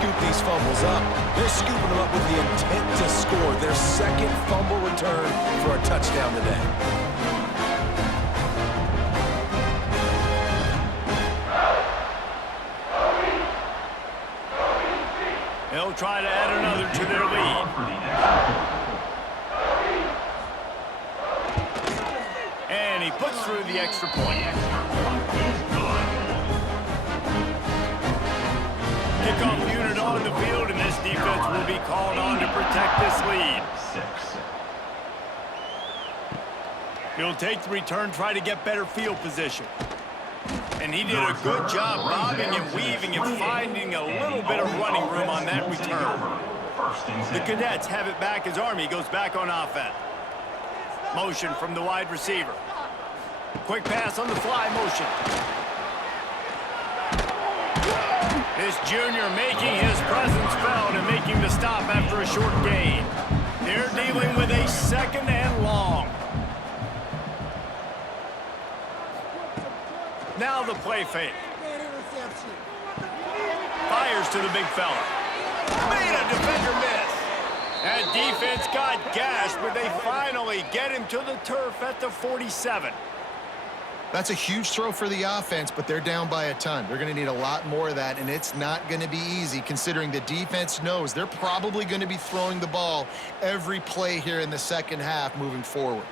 scoop these fumbles up. They're scooping them up with the intent to score. Their second fumble return for a touchdown today. They'll try to add another to their lead. And he puts through the extra point. Kickoff unit on the field, and this defense will be called on to protect this lead. He'll take the return, try to get better field position. And he did a good job bobbing and weaving and finding a little bit of running room on that return. The Cadets have it back as Army goes back on offense. Motion from the wide receiver. Quick pass on the fly motion. This junior making his presence felt and making the stop after a short gain. They're dealing with a second and long. Now the play fake. Fires to the big fella. Made a defender miss. That defense got gashed, but they finally get him to the turf at the 47. That's a huge throw for the offense, but they're down by a ton. They're going to need a lot more of that, and it's not going to be easy considering the defense knows they're probably going to be throwing the ball every play here in the second half moving forward.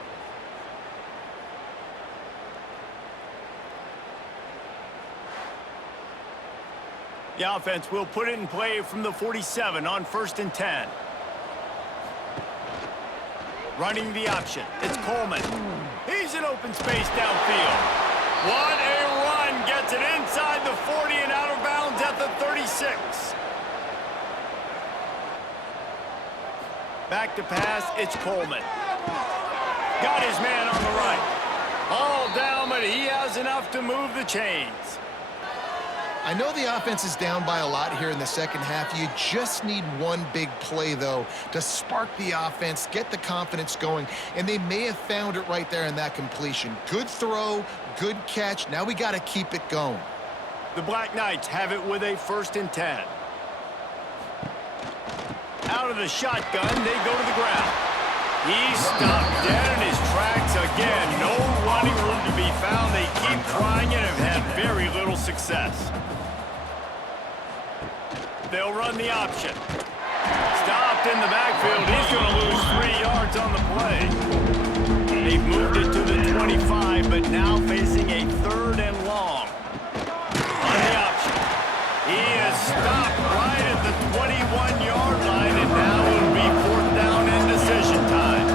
The offense will put it in play from the 47 on 1st and 10. Running the option. It's Coleman. He's in open space downfield. What a run. Gets it inside the 40 and out of bounds at the 36. Back to pass. It's Coleman. Got his man on the right. All down, but he has enough to move the chains. I know the offense is down by a lot here in the second half. You just need one big play, though, to spark the offense, get the confidence going, and they may have found it right there in that completion. Good throw, good catch. Now we got to keep it going. The Black Knights have it with a 1st and 10. Out of the shotgun, they go to the ground. He stopped dead in his tracks again. No running room to be found. They keep trying and have had very little success. They'll run the option. Stopped in the backfield. He's going to lose 3 yards on the play. They've moved it to the 25, but now facing a 3rd and long. On the option. He is stopped right at the 21-yard line, and now it'll be 4th down and decision time.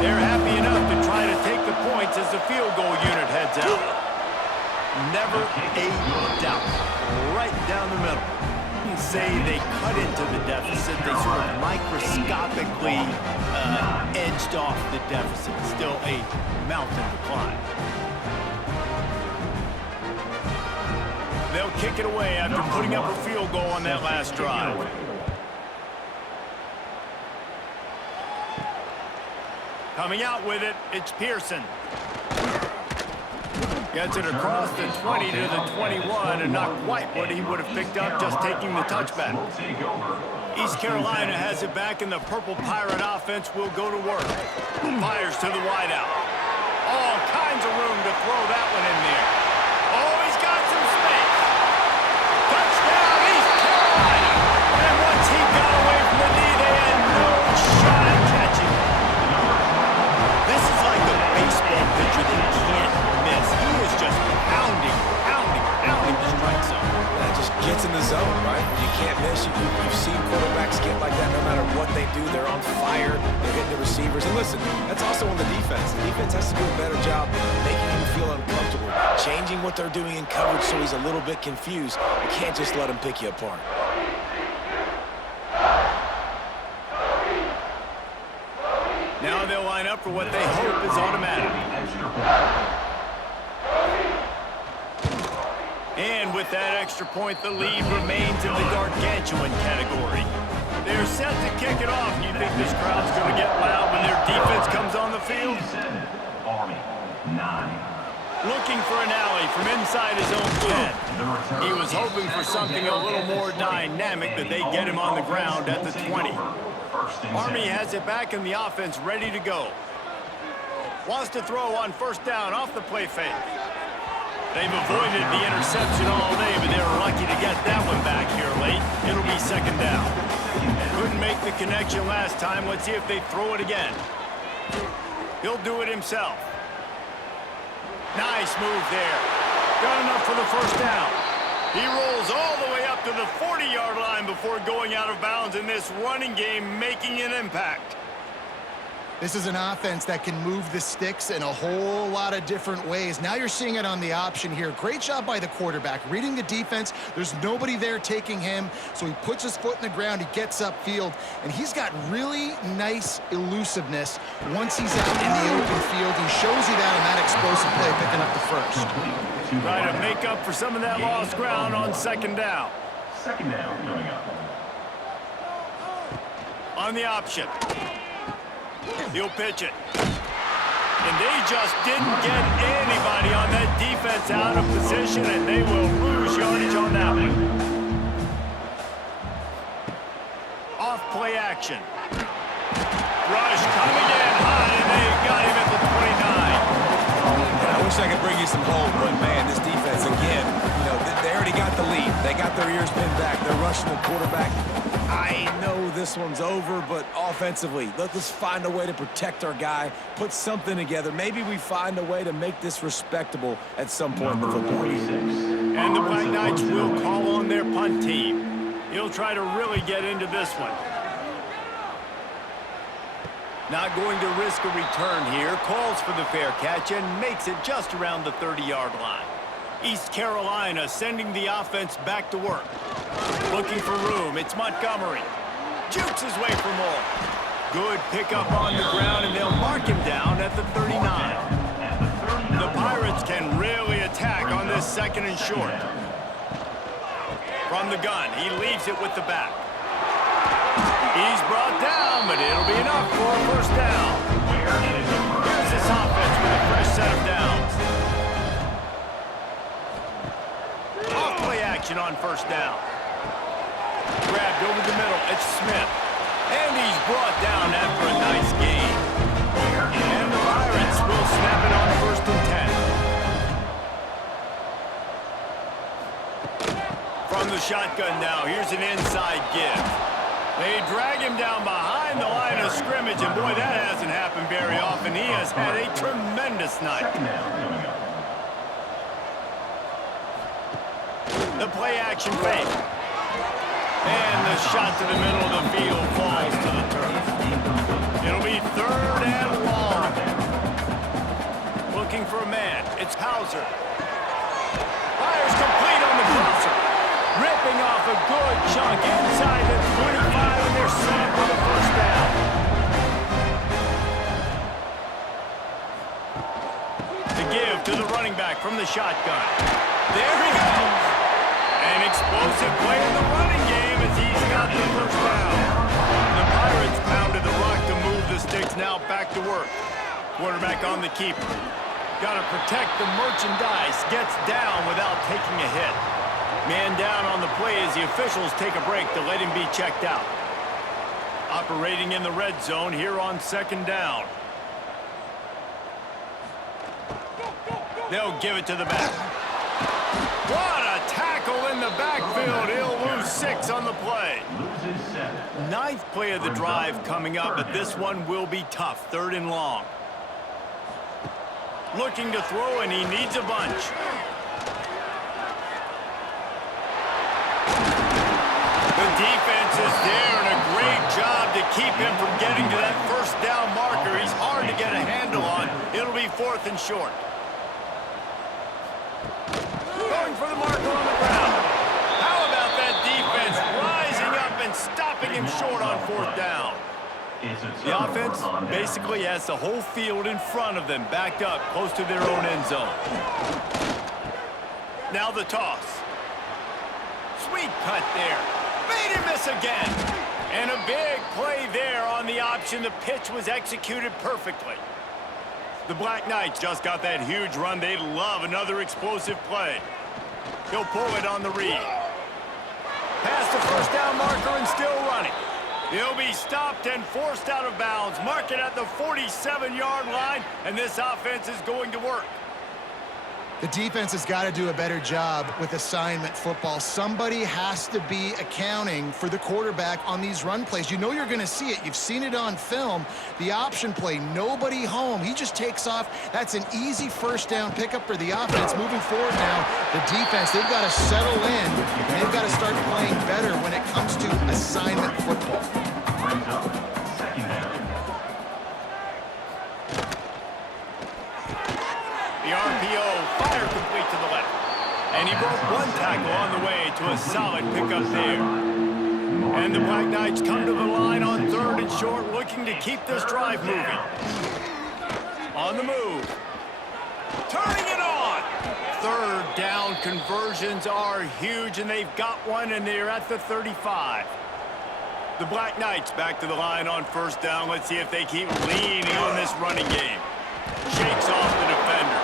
They're happy enough to try to take the points as the field goal unit heads out. Never a doubt. Right down the middle. Say they cut into the deficit. They sort of microscopically edged off the deficit. Still a mountain to climb. They'll kick it away after putting up a field goal on that last drive. Coming out with it, it's Pearson. Gets it across the 20 to the 21, and not quite what he would have picked up just taking the touchback. East Carolina has it back, and the Purple Pirate offense will go to work. Fires to the wideout. All kinds of room to throw that one in there. Oh, he's got some space. Touchdown, East Carolina. And once he got away from the knee, they had no shot at catching him. This is like a baseball pitcher that can't miss. He is just pounding the strike zone. That just gets in the zone, right? When you can't miss, you've seen quarterbacks get like that no matter what they do. They're on fire. They're hitting the receivers. And listen, that's also on the defense. The defense has to do a better job making him feel uncomfortable, changing what they're doing in coverage so he's a little bit confused. You can't just let him pick you apart. Now they'll line up for what they hope is automatic. And with that extra point, the lead remains in the gargantuan category. They're set to kick it off. You think this crowd's going to get loud when their defense comes on the field? Army, 9. Looking for an alley from inside his own 10. He was hoping for something a little more dynamic, but they get him on the ground at the 20. Army has it back in the offense, ready to go. Wants to throw on first down off the play fake. They've avoided the interception all day, but they were lucky to get that one back here late. It'll be second down. Couldn't make the connection last time. Let's see if they throw it again. He'll do it himself. Nice move there. Got enough for the first down. He rolls all the way up to the 40-yard line before going out of bounds in this running game, making an impact. This is an offense that can move the sticks in a whole lot of different ways. Now you're seeing it on the option here. Great job by the quarterback. Reading the defense, there's nobody there taking him, so he puts his foot in the ground, he gets upfield, and he's got really nice elusiveness once he's out in the open field. He shows you that on that explosive play, picking up the first. Try to make up for some of that lost ground on second down. Second down coming up. On the option. He'll pitch it. And they just didn't get anybody on that defense out of position, and they will lose yardage on that one. Off play action. Rush coming in high, and they got him at the 29. I wish I could bring you some hope, but man, this defense, again, they already got the lead. They got their ears pinned back. They're rushing the quarterback. I know this one's over, but offensively, let's find a way to protect our guy, put something together. Maybe we find a way to make this respectable at some point in the football game. And the Black Knights will call on their punt team. He'll try to really get into this one. Not going to risk a return here. Calls for the fair catch and makes it just around the 30-yard line. East Carolina sending the offense back to work. Looking for room. It's Montgomery. Jukes his way for more. Good pickup on the ground, and they'll mark him down at the 39. The Pirates can really attack on this second and short. From the gun, he leaves it with the back. He's brought down, but it'll be enough for a first down. Here's this offense with a fresh set of downs. Off-play action on first down. Grabbed over the middle. It's Smith. And he's brought down after a nice gain. And the Pirates will snap it on first and 10. From the shotgun now, here's an inside give. They drag him down behind the line of scrimmage, and boy, that hasn't happened very often. He has had a tremendous night. The play action fake. And the shot to the middle of the field falls to the turf. It'll be third and long. Looking for a man. It's Hauser. Fires complete on the crosser. Ripping off a good chunk inside the 25, and they're set for the first down. The give to the running back from the shotgun. There he goes. An explosive play in the running game as he's got the first down. The Pirates pounded the rock to move the sticks, now back to work. Quarterback on the keeper. Got to protect the merchandise. Gets down without taking a hit. Man down on the play as the officials take a break to let him be checked out. Operating in the red zone here on second down. They'll give it to the back. What a tackle in the backfield. He'll lose 6 on the play. Ninth play of the drive coming up, but this one will be tough. Third and long. Looking to throw, and he needs a bunch. The defense is there, and a great job to keep him from getting to that first down marker. He's hard to get a handle on. It'll be fourth and short. Going for the marker on the ground. How about that defense rising up and stopping him short on fourth down? The offense basically has the whole field in front of them, backed up close to their own end zone. Now the toss. Sweet cut there. Made him miss again. And a big play there on the option. The pitch was executed perfectly. The Black Knights just got that huge run. They love another explosive play. He'll pull it on the read. Past the first down marker and still running. He'll be stopped and forced out of bounds. Mark it at the 47-yard line, and this offense is going to work. The defense has got to do a better job with assignment football. Somebody has to be accounting for the quarterback on these run plays. You know you're going to see it. You've seen it on film. The option play, nobody home. He just takes off. That's an easy first down pickup for the offense. Moving forward now, the defense, they've got to settle in. They've got to start playing better when it comes to assignment football. Brings up second down. The RPO, fire complete to the left. And he broke one tackle on the way to a solid pickup there. And the Black Knights come to the line on 3rd and short, looking to keep this drive moving. On the move. Turning it on. 3rd down conversions are huge, and they've got one, and they're at the 35. The Black Knights back to the line on 1st down. Let's see if they keep leaning on this running game. Shakes off the defender.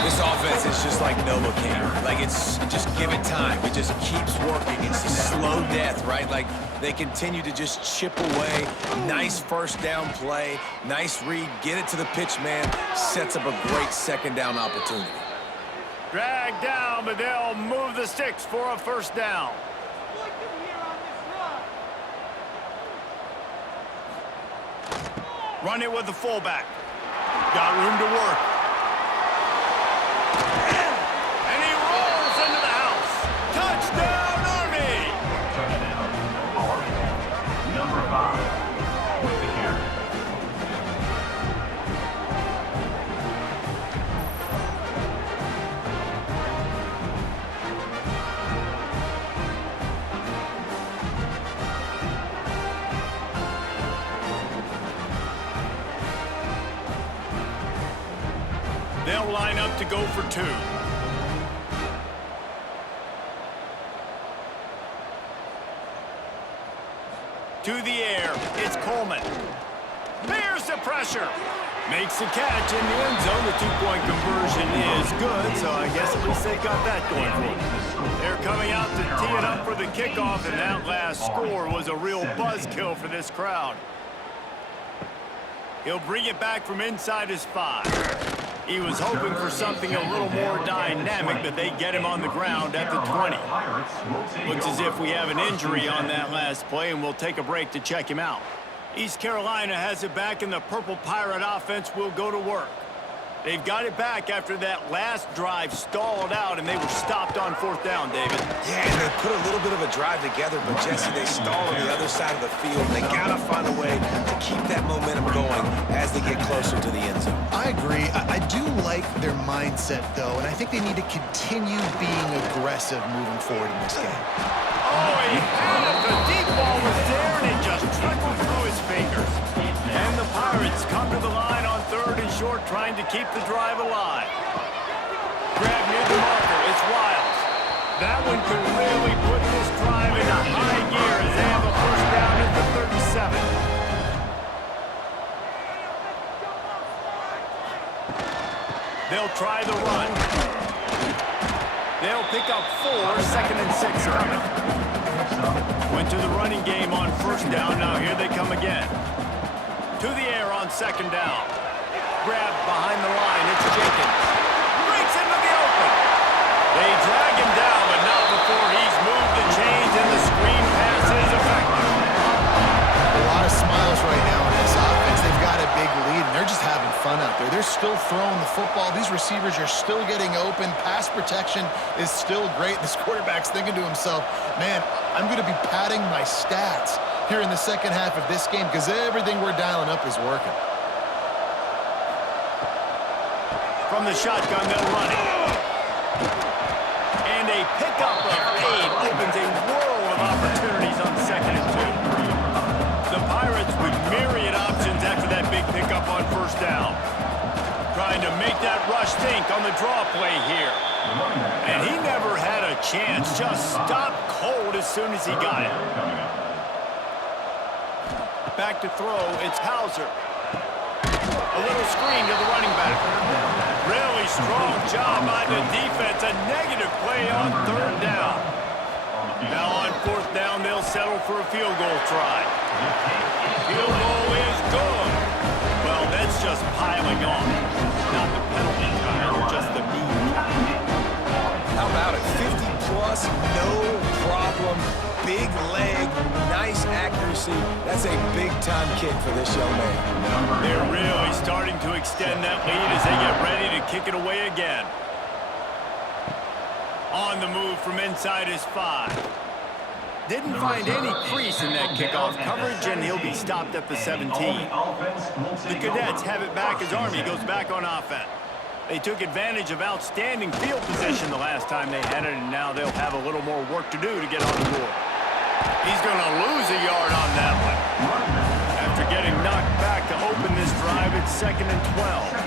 This offense is just like Novocaine. Like, it's just give it time. It just keeps working. It's a slow death, right? Like, they continue to just chip away. Nice first down play. Nice read. Get it to the pitch man. Sets up a great second down opportunity. Dragged down, but they'll move the sticks for a 1st down. Run it with the fullback. Got room to work. And he rolls into the house. Touchdown, Army! Touchdown, Army. Number 5 with the carry. They'll line up to go for 2. To the air, it's Coleman. Bears the pressure. Makes the catch in the end zone. The 2-point conversion is good, so I guess at least they got that going for them. They're coming out to tee it up for the kickoff, and that last score was a real buzzkill for this crowd. He'll bring it back from inside his 5. He was hoping for something a little more dynamic, but they get him on the ground at the 20. Looks as if we have an injury on that last play, and we'll take a break to check him out. East Carolina has it back, and the Purple Pirate offense will go to work. They've got it back after that last drive stalled out, and they were stopped on 4th down, David. Yeah, and they put a little bit of a drive together, but Jesse, they stall on the other side of the field. They gotta find a way to keep that momentum going as they get closer to the end zone. I agree. I do like their mindset, though, and I think they need to continue being aggressive moving forward in this game. Oh, he had it. The deep ball was there, and it just trickled through his fingers. And the Pirates come to the line on 3rd and short, trying to keep the drive alive. Grab near the marker. It's Wiles. That one could really put this drive into high gear as they have a 1st down at the 37. They'll try the run. They'll pick up 4, 2nd and 6 coming. Went to the running game on 1st down. Now here they come again. To the air on 2nd down. Grab behind the line. It's Jenkins. Breaks into the open. They drag him down, but not before he's moved the chains, and the screen pass is effective. A lot of smiles right now in this offense. They've got a big lead, and they're just having fun out there. They're still throwing the football. These receivers are still getting open. Pass protection is still great. This quarterback's thinking to himself, man, I'm going to be padding my stats here in the second half of this game because everything we're dialing up is working. From the shotgun, they'll run it. And a pickup of 8 opens a world of opportunities on 2nd and 2. The Pirates with myriad options after that big pickup on 1st down. Trying to make that rush think on the draw play here. And he never had a chance. Just stopped cold as soon as he got it. Back to throw, it's Hauser. A little screen to the running back. Really strong job by the defense. A negative play on third down. Now on fourth down, they'll settle for a field goal try. Field goal is good. Well, that's just piling on. Not the penalty time, just the mean time. How about it? 50-plus, no problem. Big leg, nice accuracy. That's a big-time kick for this young man. They're really starting to extend that lead as they get ready to kick it away again. On the move from inside his 5. Didn't find any crease in that kickoff coverage, and he'll be stopped at the 17. The Cadets have it back as Army goes back on offense. They took advantage of outstanding field position the last time they had it, and now they'll have a little more work to do to get on the board. He's going to lose a yard on that one. After getting knocked back to open this drive, it's 2nd and 12.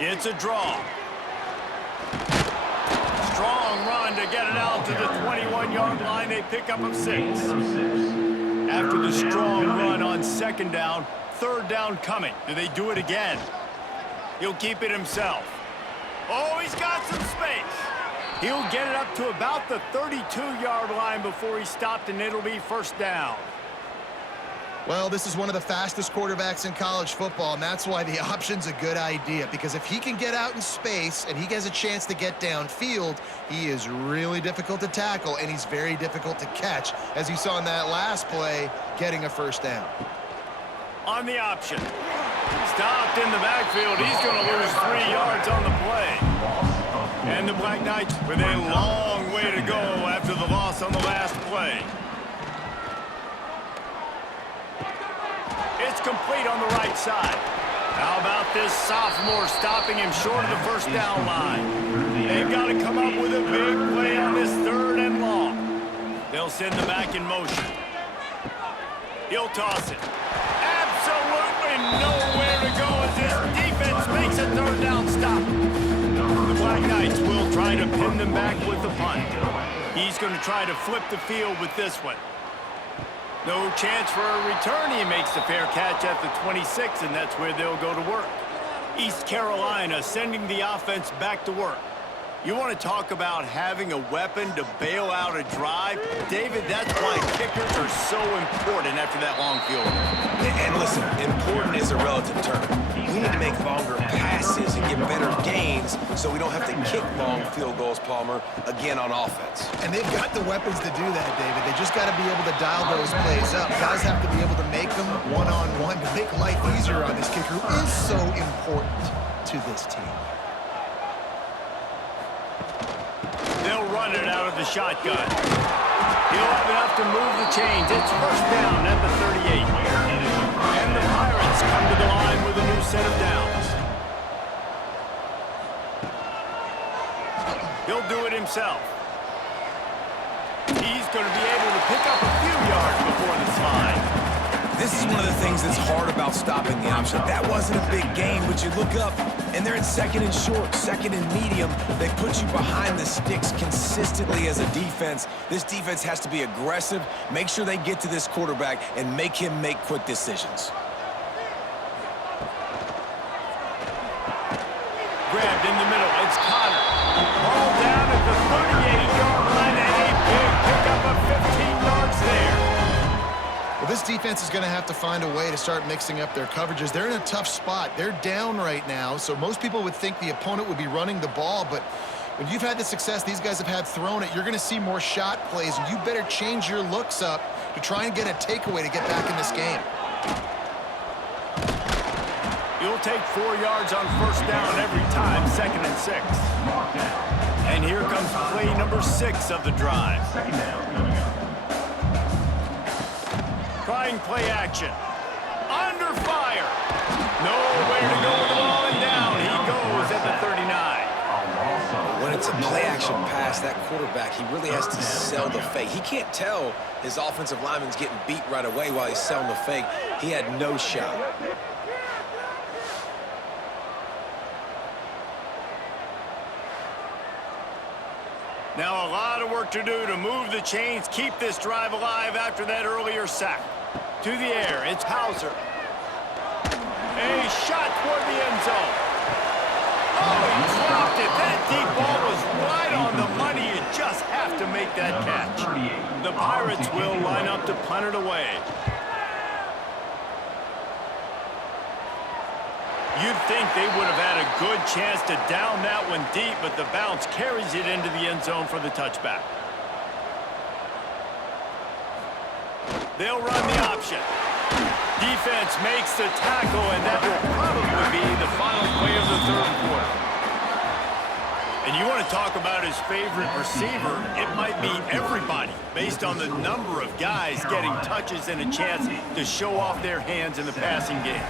It's a draw. Strong run to get it out to the 21-yard line. They pick up a 6. After the strong run on 2nd down, 3rd down coming. Do they do it again? He'll keep it himself. Oh, he's got some space. He'll get it up to about the 32-yard line before he's stopped, and it'll be 1st down. Well, this is one of the fastest quarterbacks in college football, and that's why the option's a good idea, because if he can get out in space and he has a chance to get downfield, he is really difficult to tackle, and he's very difficult to catch, as you saw in that last play, getting a 1st down. On the option. Stopped in the backfield. He's going to lose 3 yards on the play. And the Black Knights with a long way to go after the loss on the last play. It's complete on the right side. How about this sophomore stopping him short of the 1st down line? They've got to come up with a big play on this 3rd and long. They'll send the back in motion. He'll toss it. Absolutely nowhere to go as this defense makes a 3rd down stop. The Black Knights will try to pin them back with the punt. He's going to try to flip the field with this one. No chance for a return. He makes the fair catch at the 26, and that's where they'll go to work. East Carolina sending the offense back to work. You want to talk about having a weapon to bail out a drive? David, that's why kickers are so important after that long field. And listen, important is a relative term. We need to make longer passes and get better gains so we don't have to kick long field goals, Palmer, again on offense. And they've got the weapons to do that, David. They just got to be able to dial those plays up. Guys have to be able to make them one-on-one to make life easier on this kicker, who is so important to this team. They'll run it out of the shotgun. He'll have enough to move the chains. It's 1st down at the 38. And the Pirates come to the line with a new set of downs. He'll do it himself. He's going to be able to pick up a few yards before the slide. This is one of the things that's hard about stopping the option. That wasn't a big gain, but you look up, and they're in 2nd and short, 2nd and medium. They put you behind the sticks consistently as a defense. This defense has to be aggressive, make sure they get to this quarterback, and make him make quick decisions. Grabbed in the middle. It's Connor. Ball down at the 38-yard line, and a big pickup of 15 yards there. Well, this defense is going to have to find a way to start mixing up their coverages. They're in a tough spot. They're down right now, so most people would think the opponent would be running the ball, but when you've had the success these guys have had throwing it, you're going to see more shot plays, and you better change your looks up to try and get a takeaway to get back in this game. You'll take 4 yards on 1st down every time, 2nd and 6. And here comes play number 6 of the drive. Trying play action. Under fire. Nowhere to go with the ball, and down he goes at the 39. When it's a play-action pass, that quarterback, he really has to sell the fake. He can't tell his offensive lineman's getting beat right away while he's selling the fake. He had no shot. Now a lot of work to do to move the chains, keep this drive alive after that earlier sack. To the air, it's Hauser. A shot toward the end zone. Oh, he dropped it. That deep ball was right on the money. You just have to make that catch. The Pirates will line up to punt it away. You'd think they would have had a good chance to down that one deep, but the bounce carries it into the end zone for the touchback. They'll run the option. Defense makes the tackle, and that will probably be the final play of the third quarter. And you want to talk about his favorite receiver, it might be everybody, based on the number of guys getting touches and a chance to show off their hands in the passing game.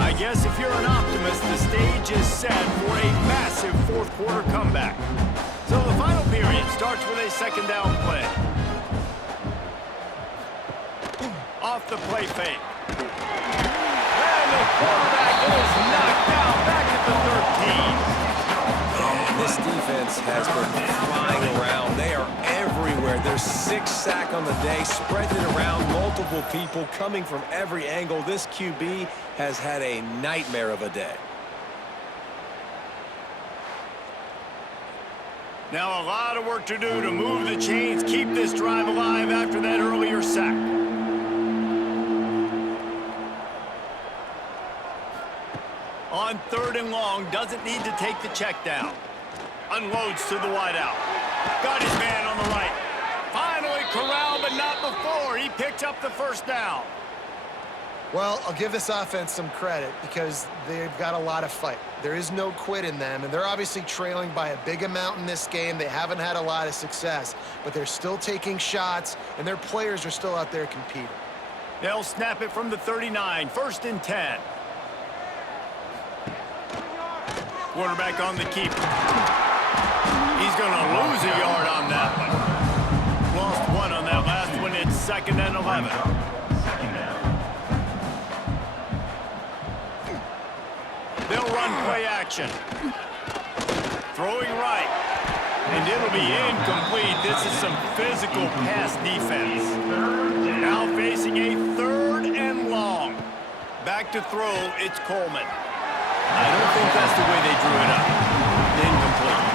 I guess if you're an optimist, the stage is set for a massive fourth quarter comeback. So the final period starts with a second down play. Off the play fake. And the quarterback is knocked down back at the 13. And this defense has been flying around. They are everywhere. There's 6 sacks on the day, spreading it around, multiple people coming from every angle. This QB has had a nightmare of a day. Now a lot of work to do to move the chains, keep this drive alive after that earlier sack. On 3rd and long, doesn't need to take the check down. Unloads to the wideout. Got his man on the right. Finally corralled, but not before. He picked up the first down. Well, I'll give this offense some credit because they've got a lot of fight. There is no quit in them, and they're obviously trailing by a big amount in this game. They haven't had a lot of success, but they're still taking shots, and their players are still out there competing. They'll snap it from the 39, 1st and 10. Quarterback on the keeper. He's going to lose a yard on that one. Lost 1 on that last one. It's 2nd and 11. Second down. They'll run play action. Throwing right. And it'll be incomplete. This is some physical pass defense. Now facing a 3rd and long. Back to throw, it's Coleman. I don't think that's the way they drew it up. Incomplete.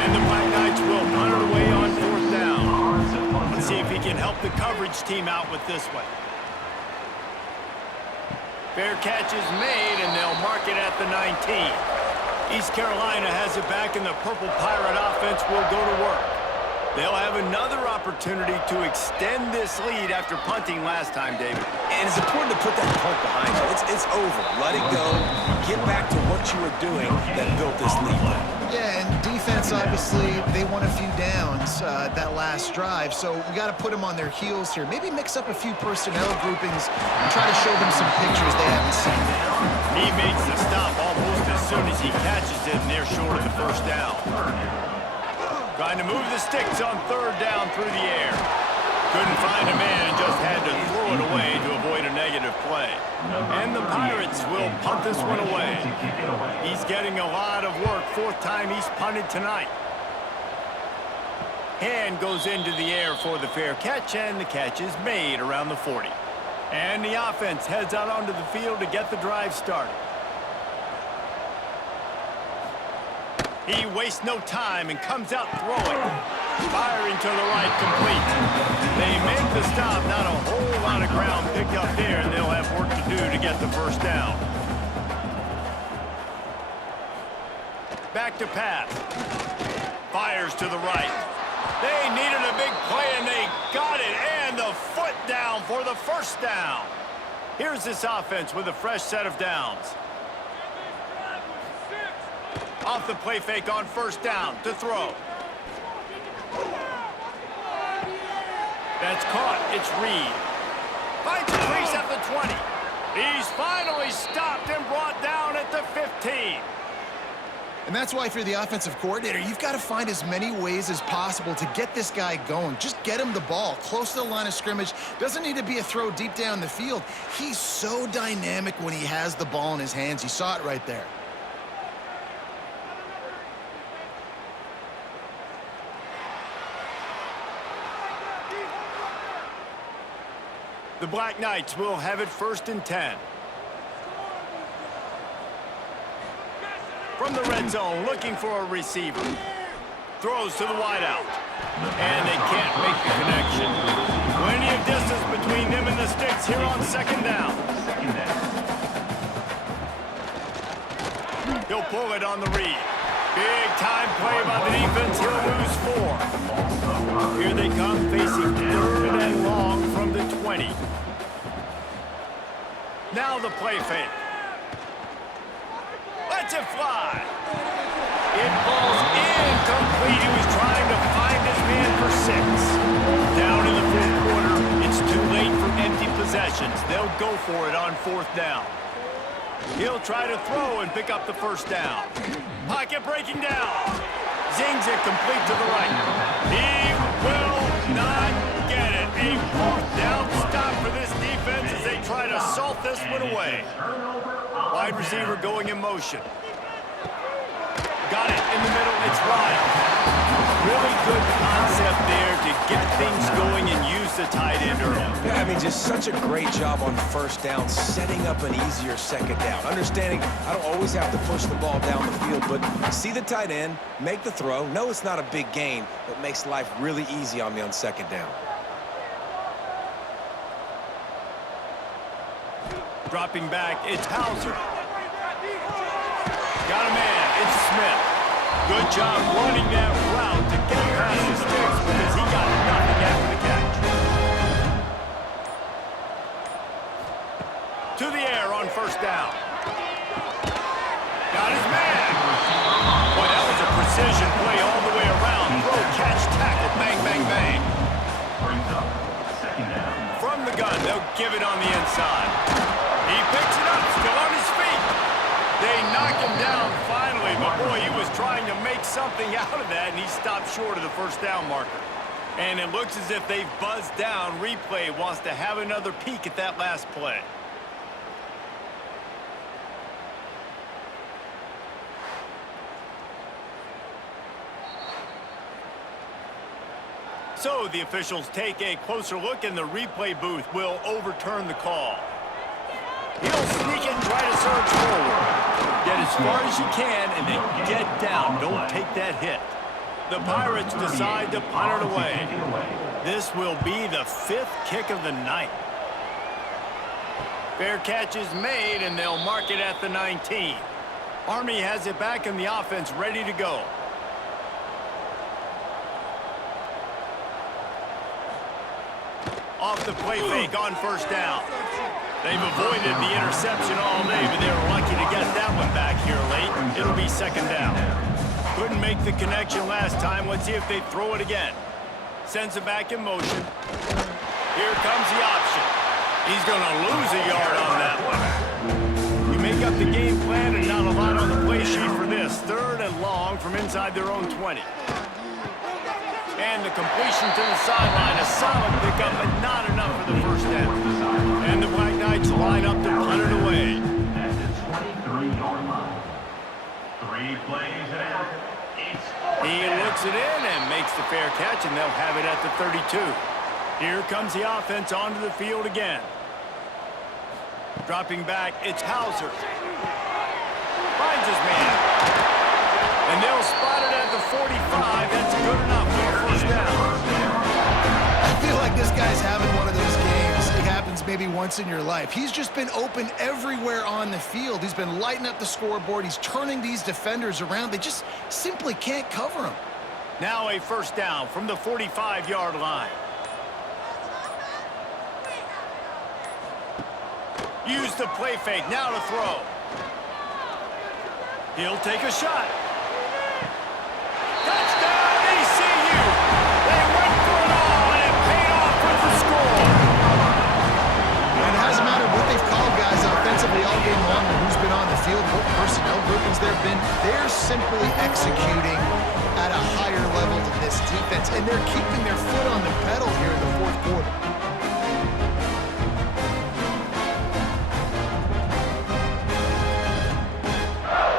And the Black Knights will punt it away on 4th down. Let's see if he can help the coverage team out with this one. Fair catch is made, and they'll mark it at the 19. East Carolina has it back, and the Purple Pirate offense will go to work. They'll have another opportunity to extend this lead after punting last time, David. And it's important to put that punt behind you. It's over. Let it go. Get back to what you were doing that built this lead. Yeah, and defense, obviously, they won a few downs that last drive, so we got to put them on their heels here. Maybe mix up a few personnel groupings and try to show them some pictures they haven't seen. He makes the stop almost as soon as he catches it, and they're short of the first down. Trying to move the sticks on 3rd down through the air. Couldn't find a man and just had to throw it away to avoid a negative play. And the Pirates will punt this one away. He's getting a lot of work. 4th time he's punted tonight. Hand goes into the air for the fair catch, and the catch is made around the 40. And the offense heads out onto the field to get the drive started. He wastes no time and comes out throwing. Firing to the right, complete. They make the stop. Not a whole lot of ground picked up there, and they'll have work to do to get the first down. Back to pass. Fires to the right. They needed a big play, and they got it. And the foot down for the first down. Here's this offense with a fresh set of downs. Off the play fake on 1st down to throw. That's caught. It's Reed. Finds a crease at the 20. He's finally stopped and brought down at the 15. And that's why if you're the offensive coordinator, you've got to find as many ways as possible to get this guy going. Just get him the ball close to the line of scrimmage. Doesn't need to be a throw deep down the field. He's so dynamic when he has the ball in his hands. You saw it right there. The Black Knights will have it 1st and 10. From the red zone, looking for a receiver. Throws to the wideout. And they can't make the connection. Plenty of distance between them and the sticks here on 2nd down. He'll pull it on the read. Big time play by the defense. He'll lose 4. Here they come, facing 3rd and long from the 20. Now the play fake. Lets it fly. It falls incomplete. He was trying to find his man for 6. Down in the 4th quarter, it's too late for empty possessions. They'll go for it on 4th down. He'll try to throw and pick up the 1st down. Pocket breaking down. Zings it complete to the right. He will not get it. A 4th down stop for this defense as they try to salt this one away. Wide receiver going in motion. Got it in the middle. It's Lyles. Really good concept there to get things going and use the tight end early. Yeah, I mean, just such a great job on 1st down, setting up an easier 2nd down. Understanding I don't always have to push the ball down the field, but see the tight end, make the throw. No, it's not a big gain, but makes life really easy on me on 2nd down. Dropping back, it's Hauser. Got a man, it's Smith. Good job running that route to get past the sticks because he got nothing after the catch. To the air on 1st down. Got his man. Boy, that was a precision play all the way around. Throw, catch, tackle, bang, bang, bang. Brings up 2nd down. From the gun, they'll give it on the inside. He picks it up, still on his feet. They knock him down finally, but boy, he was trying to make something out of that, and he stopped short of the 1st down marker. And it looks as if they've buzzed down. Replay wants to have another peek at that last play. So the officials take a closer look, and the replay booth will overturn the call. He'll sneak and try to surge forward. Get as far as you can and then get down. Don't take that hit. The Pirates decide to punt it away. This will be the 5th kick of the night. Fair catch is made, and they'll mark it at the 19. Army has it back in the offense, ready to go. Off the play fake on 1st down. They've avoided the interception all day, but they were lucky to get that one back here late. It'll be 2nd down. Couldn't make the connection last time. Let's see if they throw it again. Sends it back in motion. Here comes the option. He's going to lose a yard on that one. You make up the game plan and not a lot on the play sheet for this. 3rd and long from inside their own 20. And the completion to the sideline. A solid pickup, but not enough for the 1st down. And the Black Knights line up to punt it away. At the 23-yard line. 3 plays and out. He looks it in and makes the fair catch, and they'll have it at the 32. Here comes the offense onto the field again. Dropping back, it's Hauser. Finds his man. And they'll spot it at the 45. That's good enough for a 1st down. I feel like this guy's having one of those games. It happens maybe once in your life. He's just been open everywhere on the field. He's been lighting up the scoreboard. He's turning these defenders around. They just simply can't cover him. Now a 1st down from the 45-yard line. Use the play fake, now to throw. He'll take a shot. Touchdown, ECU! They went for it all, and it paid off with the score. And it hasn't mattered what they've called guys offensively all game long, or who's been on the field, what personnel groupings there have been. They're simply executing at a higher level than this defense, and they're keeping their foot on the pedal here in the 4th quarter.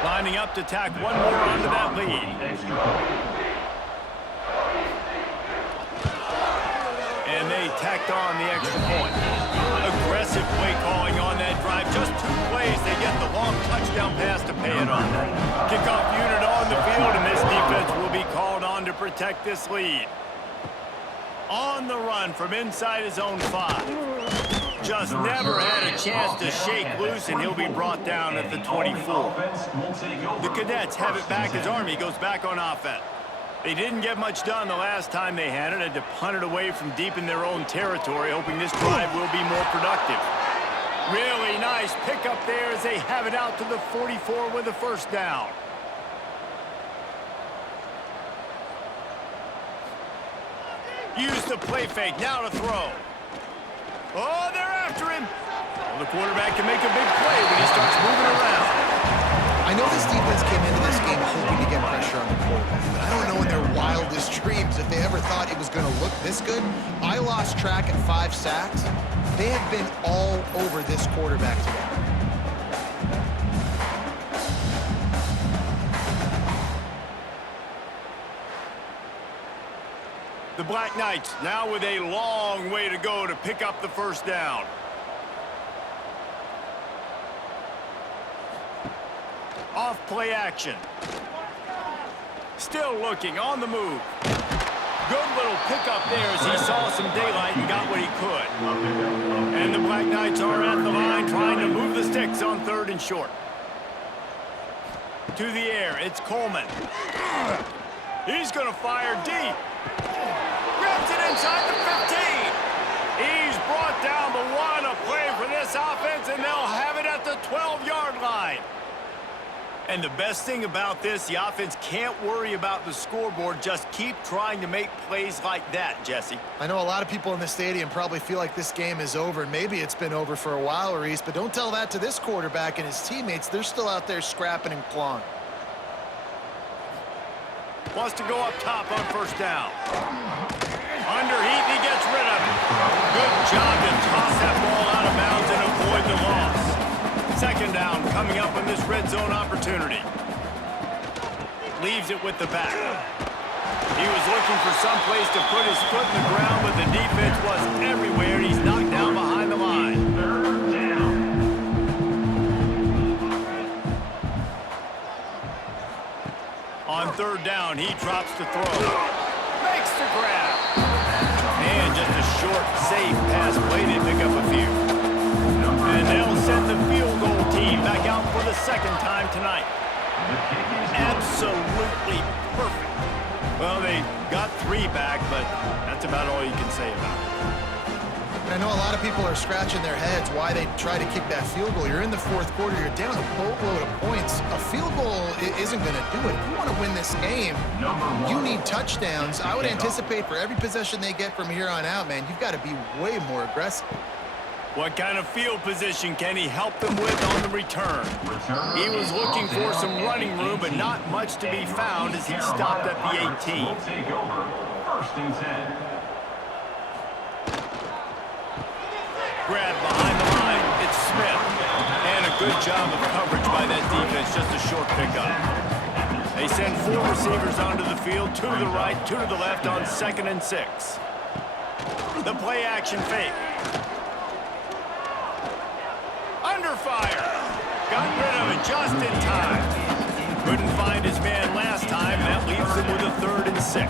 Lining up to tack one more onto that lead. And they tacked on the extra point. Aggressive play calling on that drive. Just 2 plays, they get the long touchdown pass to pay it off. Kickoff unit on the field, and this defense will be called on to protect this lead. On the run from inside his own 5. Just never had a chance to shake loose, and he'll be brought down at the 24. The Cadets have it back as Army goes back on offense. They didn't get much done the last time they had it. Had to punt it away from deep in their own territory, hoping this drive will be more productive. Really nice pickup there as they have it out to the 44 with a first down. Use the play fake, now to throw. Oh, they're after him. Well, the quarterback can make a big play when he starts moving around. I know this defense came into this game hoping to get pressure on the quarterback, but I don't know in their wildest dreams if they ever thought it was going to look this good. I lost track at 5 sacks. They have been all over this quarterback today. The Black Knights now with a long way to go to pick up the first down. Off play action. Still looking on the move. Good little pickup there as he saw some daylight and got what he could. And the Black Knights are at the line trying to move the sticks on 3rd and short. To the air, it's Coleman. He's going to fire deep. Grabs it inside the 15. He's brought down, but what a play for this offense, and they'll have it at the 12-yard line. And the best thing about this, the offense can't worry about the scoreboard. Just keep trying to make plays like that, Jesse. I know a lot of people in the stadium probably feel like this game is over, and maybe it's been over for a while, Reese, but don't tell that to this quarterback and his teammates. They're still out there scrapping and clawing. Wants to go up top on first down. Underheat, and he gets rid of it. Good job to toss that ball out of bounds and avoid the loss. 2nd down coming up on this red zone opportunity. Leaves it with the back. He was looking for some place to put his foot in the ground, but the defense was everywhere, and he's knocked down behind the line. 3rd down. On 3rd down, he drops to throw. Makes the grab. And just a short, safe pass play. They pick up a few. And they'll send the field goal team back out for the 2nd time tonight. Absolutely perfect. Well, they got 3 back, but that's about all you can say about it. And I know a lot of people are scratching their heads why they try to kick that field goal. You're in the 4th quarter. You're down a boatload of points. A field goal isn't going to do it. If you want to win this game, you need touchdowns. I would anticipate for every possession they get from here on out, man, you've got to be way more aggressive. What kind of field position can he help them with on the return? He was looking for some running room, but not much to be found as he stopped at the 18. Will take over. 1st and 10. Grab behind the line, it's Smith. And a good job of coverage by that defense, just a short pickup. They send 4 receivers onto the field, 2 to the right, 2 to the left on 2nd and 6. The play action fake. Under fire. Got rid of it just in time. Couldn't find his man last time. That leaves him with a 3rd and 6.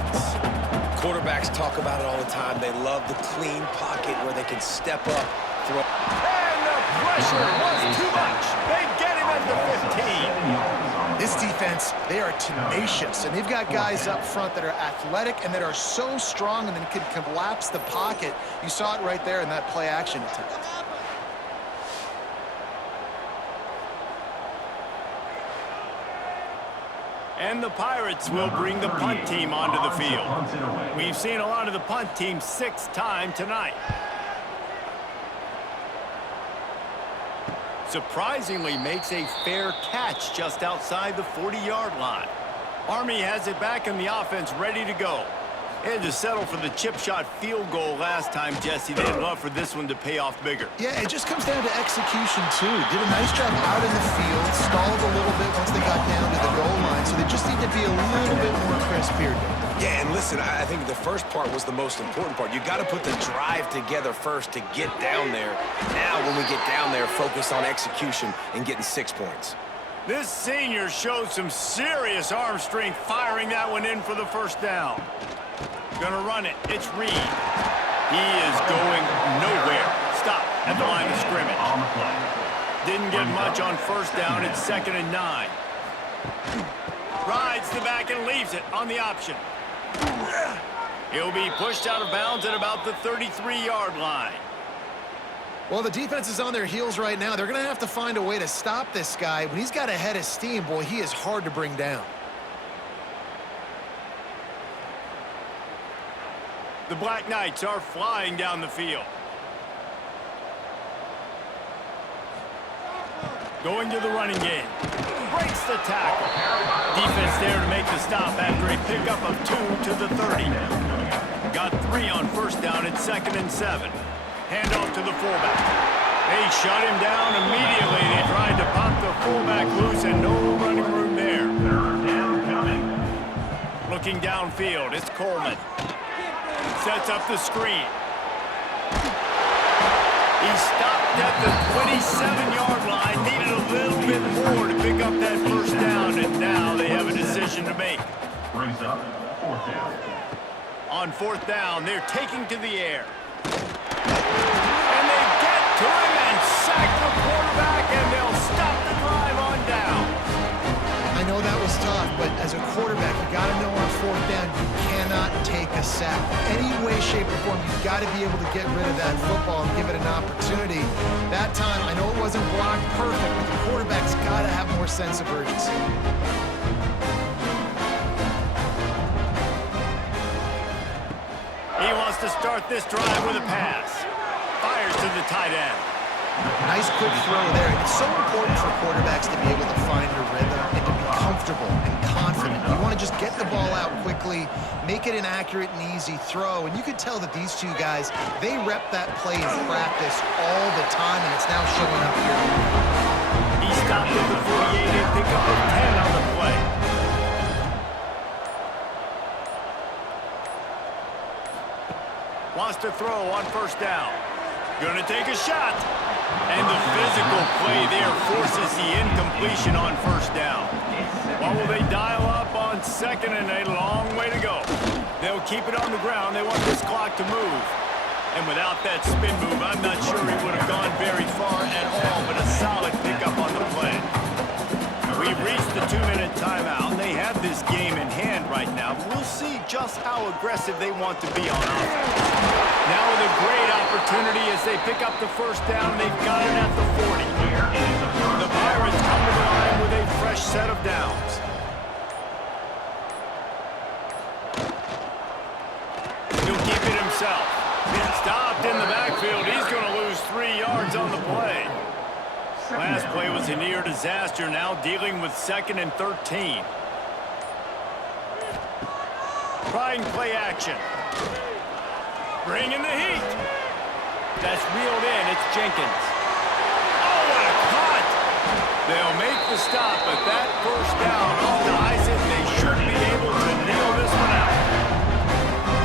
Quarterbacks talk about it all the time. They love the clean pocket where they can step up, throw. And the pressure was too much. They get him at the 15. This defense, they are tenacious, and they've got guys up front that are athletic and that are so strong and then can collapse the pocket. You saw it right there in that play action attempt. And the Pirates will bring the punt team onto the field. We've seen a lot of the punt team 6th time tonight. Surprisingly makes a fair catch just outside the 40-yard line. Army has it back in the offense ready to go. Had to settle for the chip shot field goal last time, Jesse. They'd love for this one to pay off bigger. Yeah, it just comes down to execution, too. Did a nice job out in the field, stalled a little bit once they got down to the goal line, so they just need to be a little bit more crisp here. Yeah, and listen, I think the first part was the most important part. You got to put the drive together first to get down there. Now, when we get down there, focus on execution and getting 6 points. This senior showed some serious arm strength firing that one in for the first down. Gonna run it. It's Reed. He is going nowhere. Stop at the line of scrimmage. On the play. Didn't get much on first down. It's 2nd and 9. Rides the back and leaves it on the option. He'll be pushed out of bounds at about the 33-yard line. Well, the defense is on their heels right now. They're going to have to find a way to stop this guy. When he's got a head of steam, boy, he is hard to bring down. The Black Knights are flying down the field. Going to the running game. Breaks the tackle. Defense there to make the stop after a pickup of 2 to the 30. Got 3 on first down at 2nd and 7. Handoff to the fullback. They shut him down immediately. They tried to pop the fullback loose and no running room there. 3rd down coming. Looking downfield, it's Coleman. Sets up the screen. He stopped at the 27-yard line. Needed a little bit more to pick up that first down, and now they have a decision to make. Brings up 4th down. On 4th down, they're taking to the air. And they get to him and sack the quarterback, and they'll stop the drive on down. I know that was tough, but as a quarterback, you got to know on 4th down, you cannot take a sack. Any way, shape, or form, you've got to be able to get rid of that football and give it an opportunity. That time, I know it wasn't blocked perfect, but the quarterback's got to have more sense of urgency. He wants to start this drive with a pass. Fires to the tight end. Nice quick throw there. It's so important for quarterbacks to be able to find a rhythm and to be comfortable and confident. You want to just get the ball out quickly, make it an accurate and easy throw. And you could tell that these two guys, they rep that play in practice all the time, and it's now showing up here. He stopped at the 48 and picked up a 10 on the play. Wants to throw on first down. Gonna take a shot. And the physical play there forces the incompletion on first down. What will they dial up on 2nd and a long way to go? They'll keep it on the ground. They want this clock to move. And without that spin move, I'm not sure he would have gone very far at all, but a solid pickup on the play. We've reached the 2-minute timeout. They have this game in hand right now. We'll see just how aggressive they want to be on offense. Now with a great opportunity as they pick up the first down. They've got it at the 40. The Pirates come to the line with a fresh set of downs. He'll keep it himself. Stopped in the backfield. He's going to lose 3 yards on the play. Last play was a near disaster, now dealing with 2nd and 13. Trying play action. Bringing the heat. That's reeled in. It's Jenkins. Oh, what a cut! They'll make the stop, but that first down off the Eisen, they should be able to nail this one out.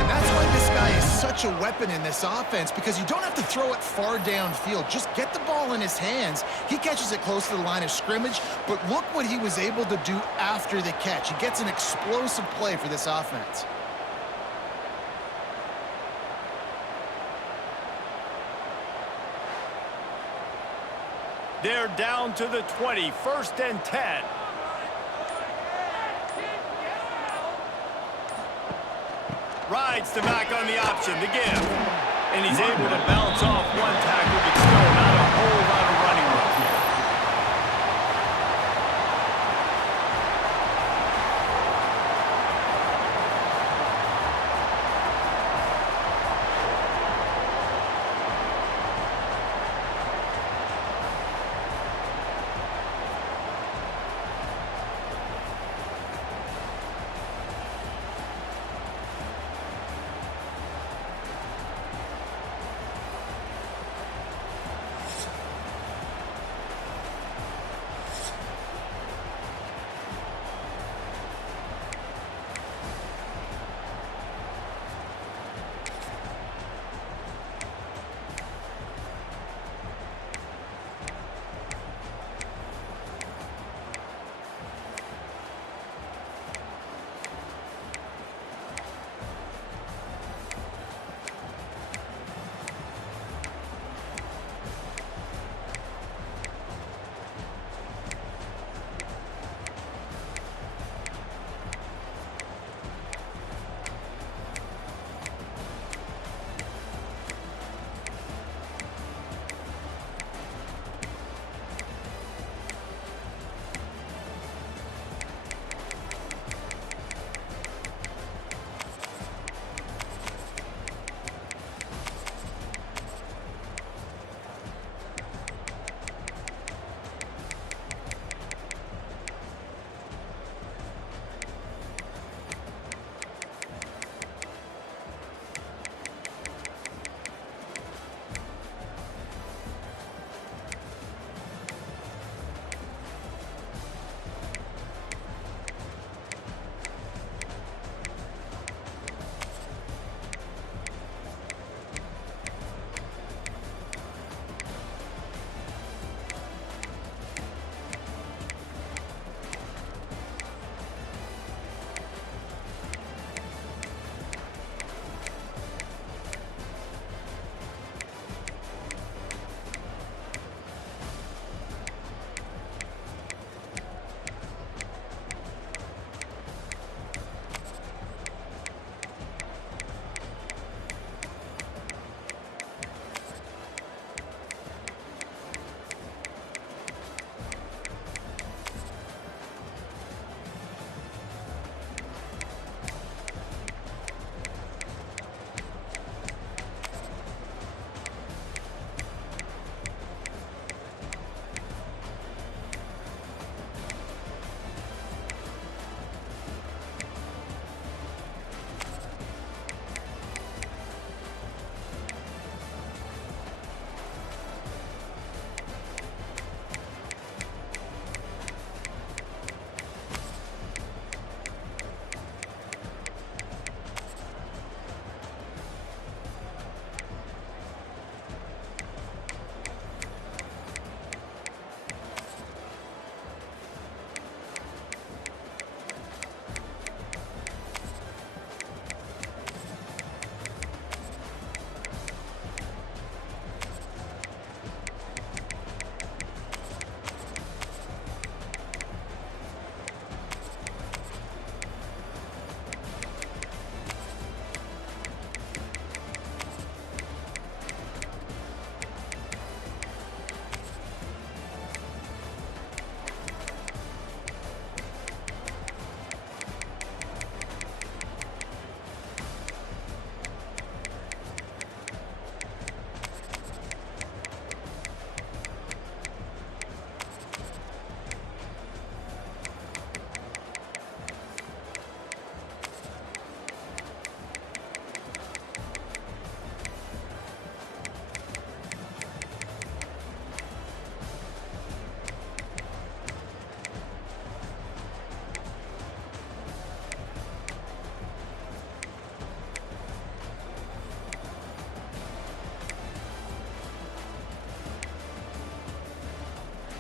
And that's why this guy is such a weapon in this offense, because you don't have to throw it far downfield. Just get the ball in his hands. He catches it close to the line of scrimmage, but look what he was able to do after the catch. He gets an explosive play for this offense. They're down to the 20, 1st and 10. Rides the back on the option, the give. And he's able to bounce off one tackle